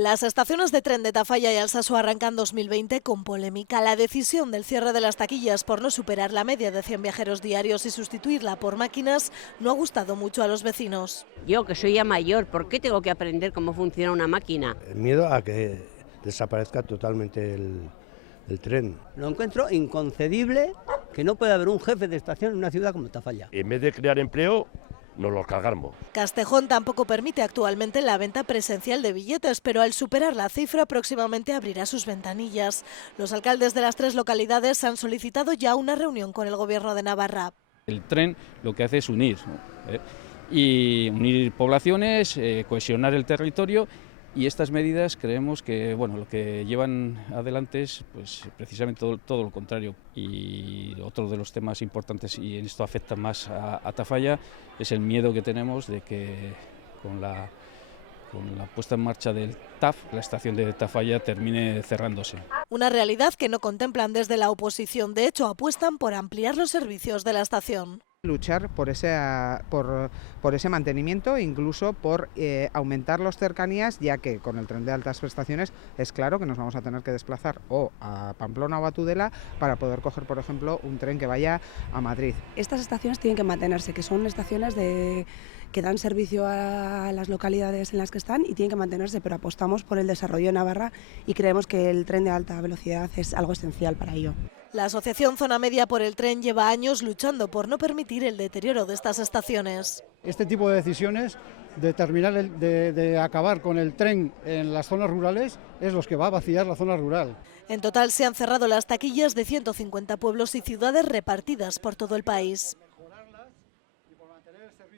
Las estaciones de tren de Tafalla y Alsasu arrancan 2020 con polémica. La decisión del cierre de las taquillas por no superar la media de 100 viajeros diarios y sustituirla por máquinas no ha gustado mucho a los vecinos. Yo, que soy ya mayor, ¿por qué tengo que aprender cómo funciona una máquina? El miedo a que desaparezca totalmente el tren. Lo encuentro inconcebible que no pueda haber un jefe de estación en una ciudad como Tafalla. En vez de crear empleo, nos los cargamos. Castejón tampoco permite actualmente la venta presencial de billetes, pero al superar la cifra próximamente abrirá sus ventanillas. Los alcaldes de las 3 localidades han solicitado ya una reunión con el Gobierno de Navarra. El tren lo que hace es unir, ¿no? Y unir poblaciones, cohesionar el territorio. Y estas medidas creemos que lo que llevan adelante es pues, precisamente todo lo contrario. Y otro de los temas importantes, y en esto afecta más a Tafalla, es el miedo que tenemos de que con la puesta en marcha del TAF, la estación de Tafalla termine cerrándose. Una realidad que no contemplan desde la oposición. De hecho, apuestan por ampliar los servicios de la estación. Luchar por ese mantenimiento, incluso por aumentar las cercanías, ya que con el tren de altas prestaciones es claro que nos vamos a tener que desplazar o a Pamplona o a Tudela para poder coger, por ejemplo, un tren que vaya a Madrid. Estas estaciones tienen que mantenerse, que son estaciones que dan servicio a las localidades en las que están y tienen que mantenerse, pero apostamos por el desarrollo de Navarra y creemos que el tren de alta velocidad es algo esencial para ello. La Asociación Zona Media por el Tren lleva años luchando por no permitir el deterioro de estas estaciones. Este tipo de decisiones de acabar con el tren en las zonas rurales es lo que va a vaciar la zona rural. En total se han cerrado las taquillas de 150 pueblos y ciudades repartidas por todo el país.